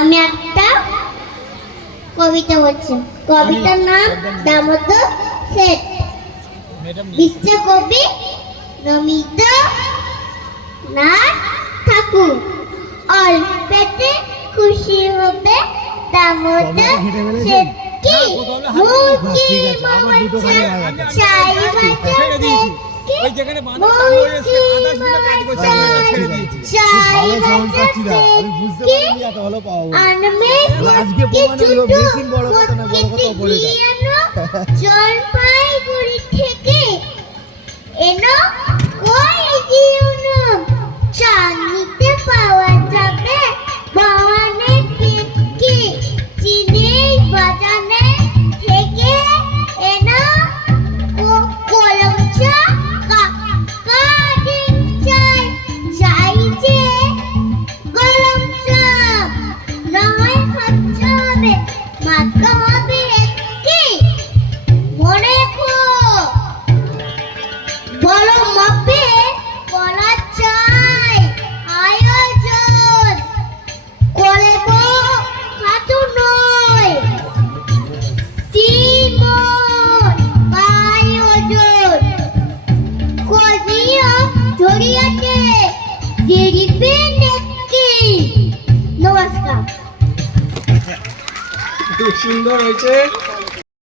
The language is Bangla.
আমি একটা কবিতা বলছি। কবিতার নাম দামোদর শেঠ। বিশ্ব কবি রবীন্দ্রনাথ ঠাকুর। অল্পেতে খুশি হবে দামোদর শেঠ কি মুখে মমতা চাই বাঁচাবে ওই যেখানে বাঁধা টানো হয়েছে আদার্স গুলো কাজ করছে আমরা ছেড়ে দিয়েছি। ভালো সাউন্ড পাচ্ছি না, আমি বুঝতে পারিনি এত ভালো পাবো। আজকে প্রমাণ হলো মেশিন বড় কথা না, বড় কথা বলে যায়। জলপাইগুড়ি থেকে এনো কই জিউনো চাঁদিতে পাওয়া যাবে বাওয়ানে কি চিনি বাজানে থেকে এনো কলম চা কাটিং চাই চাই যে গরম চা নয় খরচা হবে মাত্রা হবে কি মনে রেখো বড় মাপে কলা চাই আয়োজন করব খাটু নয় তিমন আয়োজন কর্মীয় জড়িয়াতে দিরিবে নেকি। নমস্কার। খুব সুন্দর হয়েছে।